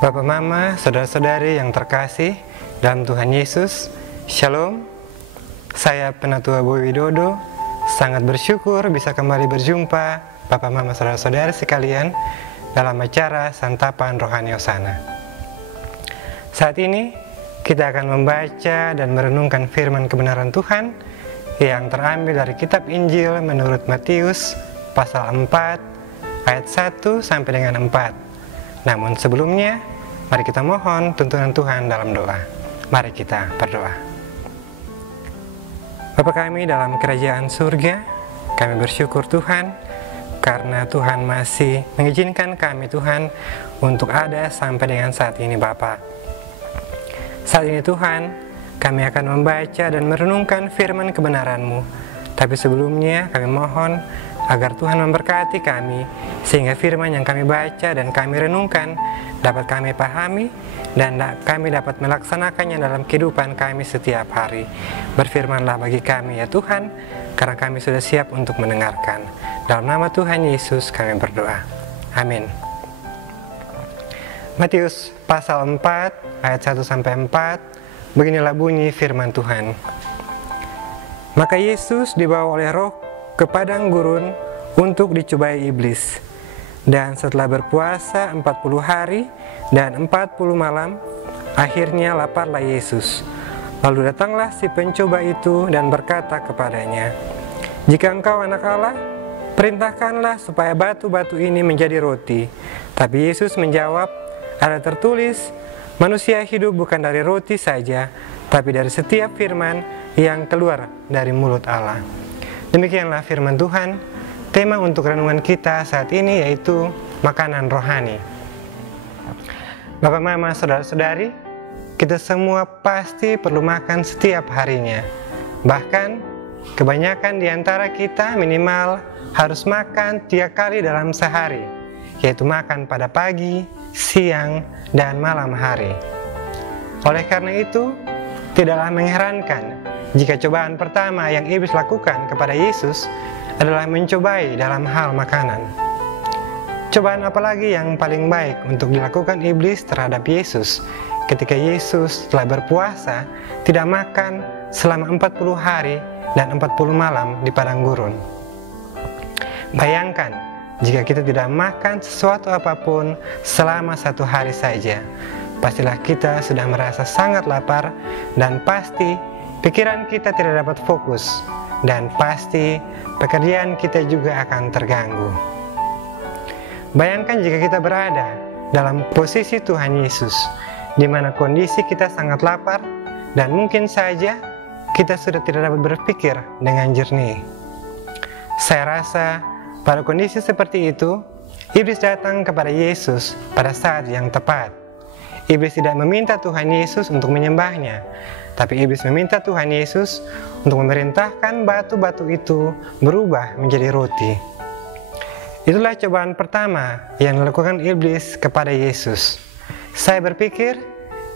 Bapak, Mama, saudara-saudari yang terkasih dalam Tuhan Yesus, Shalom. Saya Penatua Boy Widodo, sangat bersyukur bisa kembali berjumpa Bapak, Mama, saudara-saudari sekalian dalam acara Santapan Rohani Hosana. Saat ini kita akan membaca dan merenungkan firman kebenaran Tuhan yang terambil dari kitab Injil menurut Matius pasal 4 ayat 1 sampai dengan 4. Namun sebelumnya, mari kita mohon tuntunan Tuhan dalam doa. Mari kita berdoa. Bapa kami dalam kerajaan surga, kami bersyukur Tuhan karena Tuhan masih mengizinkan kami Tuhan untuk ada sampai dengan saat ini Bapa. Saat ini Tuhan, kami akan membaca dan merenungkan firman kebenaran-Mu. Tapi sebelumnya kami mohon agar Tuhan memberkati kami, sehingga firman yang kami baca dan kami renungkan dapat kami pahami dan kami dapat melaksanakannya dalam kehidupan kami setiap hari. Berfirmanlah bagi kami ya Tuhan, karena kami sudah siap untuk mendengarkan. Dalam nama Tuhan Yesus kami berdoa. Amin. Matius pasal 4 ayat 1 sampai 4, beginilah bunyi firman Tuhan. Maka Yesus dibawa oleh Roh ke padang gurun untuk dicobai iblis. Dan setelah berpuasa 40 hari dan 40 malam, akhirnya laparlah Yesus. Lalu datanglah si pencoba itu dan berkata kepadanya, "Jika engkau anak Allah, perintahkanlah supaya batu-batu ini menjadi roti." Tapi Yesus menjawab, "Ada tertulis, manusia hidup bukan dari roti saja, tapi dari setiap firman yang keluar dari mulut Allah." Demikianlah firman Tuhan. Tema untuk renungan kita saat ini yaitu makanan rohani. Bapak, Mama, saudara-saudari, kita semua pasti perlu makan setiap harinya. Bahkan kebanyakan di antara kita minimal harus makan 3 kali dalam sehari, yaitu makan pada pagi, siang, dan malam hari. Oleh karena itu, tidaklah mengherankan jika cobaan pertama yang iblis lakukan kepada Yesus adalah mencobai dalam hal makanan. Cobaan apalagi yang paling baik untuk dilakukan iblis terhadap Yesus ketika Yesus setelah berpuasa tidak makan selama 40 hari dan 40 malam di padang gurun. Bayangkan jika kita tidak makan sesuatu apapun selama 1 hari saja, pastilah kita sudah merasa sangat lapar dan pasti pikiran kita tidak dapat fokus dan pasti pekerjaan kita juga akan terganggu. Bayangkan jika kita berada dalam posisi Tuhan Yesus, di mana kondisi kita sangat lapar dan mungkin saja kita sudah tidak dapat berpikir dengan jernih. Saya rasa pada kondisi seperti itu, iblis datang kepada Yesus pada saat yang tepat. Iblis tidak meminta Tuhan Yesus untuk menyembahnya, tapi iblis meminta Tuhan Yesus untuk memerintahkan batu-batu itu berubah menjadi roti. Itulah cobaan pertama yang dilakukan iblis kepada Yesus. Saya berpikir,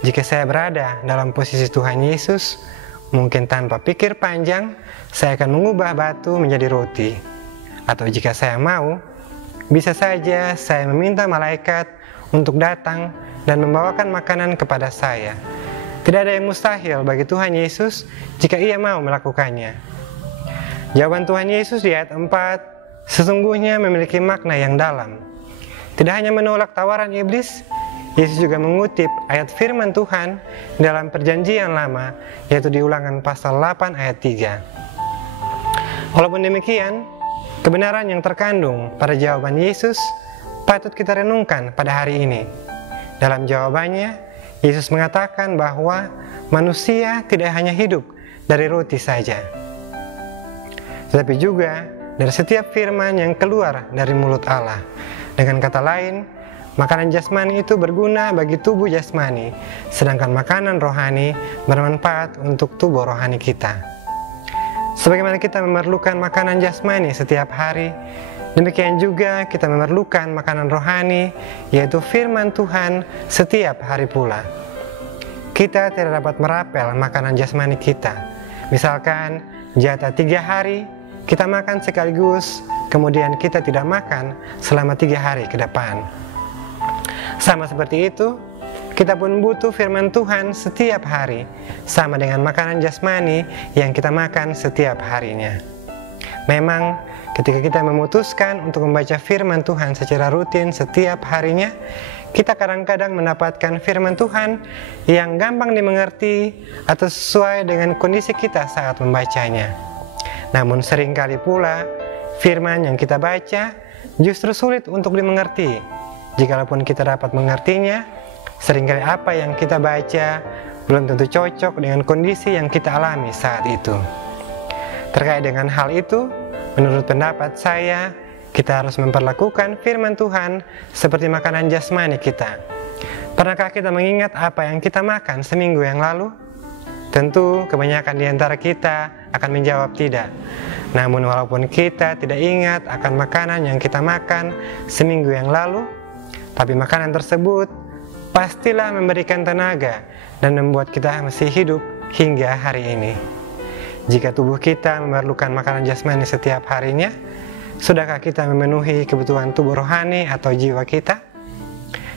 jika saya berada dalam posisi Tuhan Yesus, mungkin tanpa pikir panjang, saya akan mengubah batu menjadi roti. Atau jika saya mau, bisa saja saya meminta malaikat untuk datang dan membawakan makanan kepada saya. Tidak ada yang mustahil bagi Tuhan Yesus jika Ia mau melakukannya. Jawaban Tuhan Yesus di ayat 4 sesungguhnya memiliki makna yang dalam. Tidak hanya menolak tawaran iblis, Yesus juga mengutip ayat firman Tuhan dalam Perjanjian Lama, yaitu di Ulangan pasal 8 ayat 3. Walaupun demikian, kebenaran yang terkandung pada jawaban Yesus patut kita renungkan pada hari ini. Dalam jawabannya, Yesus mengatakan bahwa manusia tidak hanya hidup dari roti saja, tetapi juga dari setiap firman yang keluar dari mulut Allah. Dengan kata lain, makanan jasmani itu berguna bagi tubuh jasmani, sedangkan makanan rohani bermanfaat untuk tubuh rohani kita. Sebagaimana kita memerlukan makanan jasmani setiap hari, demikian juga kita memerlukan makanan rohani, yaitu firman Tuhan setiap hari pula. Kita tidak dapat merapel makanan jasmani kita. Misalkan, jatah 3 hari, kita makan sekaligus, kemudian kita tidak makan selama 3 hari ke depan. Sama seperti itu, kita pun butuh firman Tuhan setiap hari, sama dengan makanan jasmani yang kita makan setiap harinya. Memang, ketika kita memutuskan untuk membaca firman Tuhan secara rutin setiap harinya, kita kadang-kadang mendapatkan firman Tuhan yang gampang dimengerti atau sesuai dengan kondisi kita saat membacanya. Namun seringkali pula, firman yang kita baca justru sulit untuk dimengerti. Jikalaupun kita dapat mengertinya, seringkali apa yang kita baca belum tentu cocok dengan kondisi yang kita alami saat itu. Terkait dengan hal itu, menurut pendapat saya, kita harus memperlakukan firman Tuhan seperti makanan jasmani kita. Pernahkah kita mengingat apa yang kita makan seminggu yang lalu? Tentu kebanyakan di antara kita akan menjawab tidak. Namun walaupun kita tidak ingat akan makanan yang kita makan seminggu yang lalu, tapi makanan tersebut pastilah memberikan tenaga dan membuat kita masih hidup hingga hari ini. Jika tubuh kita memerlukan makanan jasmani setiap harinya, sudahkah kita memenuhi kebutuhan tubuh rohani atau jiwa kita?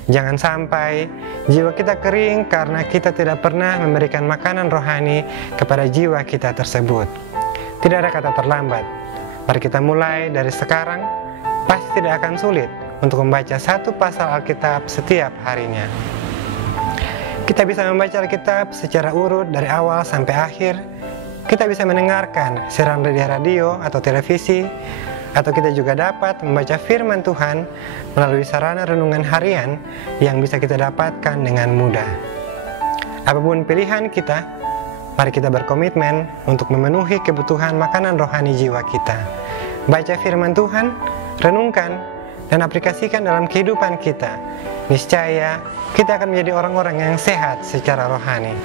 Jangan sampai jiwa kita kering karena kita tidak pernah memberikan makanan rohani kepada jiwa kita tersebut. Tidak ada kata terlambat. Mari kita mulai dari sekarang. Pasti tidak akan sulit untuk membaca satu pasal Alkitab setiap harinya. Kita bisa membaca Alkitab secara urut dari awal sampai akhir. Kita bisa mendengarkan siaran radio atau televisi, atau kita juga dapat membaca firman Tuhan melalui sarana renungan harian yang bisa kita dapatkan dengan mudah. Apapun pilihan kita, mari kita berkomitmen untuk memenuhi kebutuhan makanan rohani jiwa kita. Baca firman Tuhan, renungkan, dan aplikasikan dalam kehidupan kita. Niscaya kita akan menjadi orang-orang yang sehat secara rohani.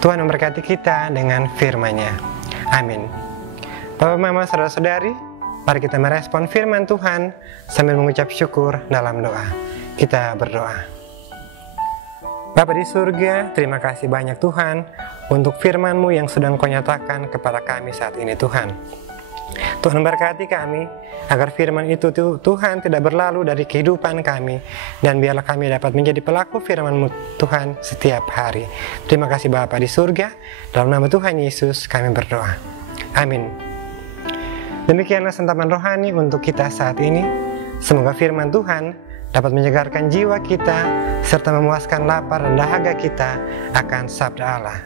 Tuhan memberkati kita dengan firman-Nya. Amin. Bapak, Mama, Saudara-saudari, mari kita merespon firman Tuhan sambil mengucap syukur dalam doa. Kita berdoa. Bapa di surga, terima kasih banyak Tuhan untuk firman-Mu yang sedang Kau nyatakan kepada kami saat ini Tuhan. Tuhan berkati kami agar firman itu Tuhan tidak berlalu dari kehidupan kami, dan biarlah kami dapat menjadi pelaku firman-Mu Tuhan setiap hari. Terima kasih Bapa di surga, dalam nama Tuhan Yesus kami berdoa. Amin. Demikianlah sentapan rohani untuk kita saat ini. Semoga firman Tuhan dapat menyegarkan jiwa kita serta memuaskan lapar dan dahaga kita akan sabda Allah.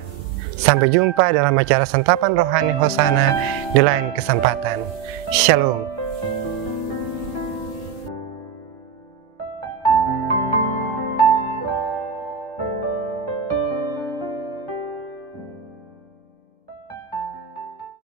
Sampai jumpa dalam acara Sentapan Rohani Hosana di lain kesempatan. Shalom.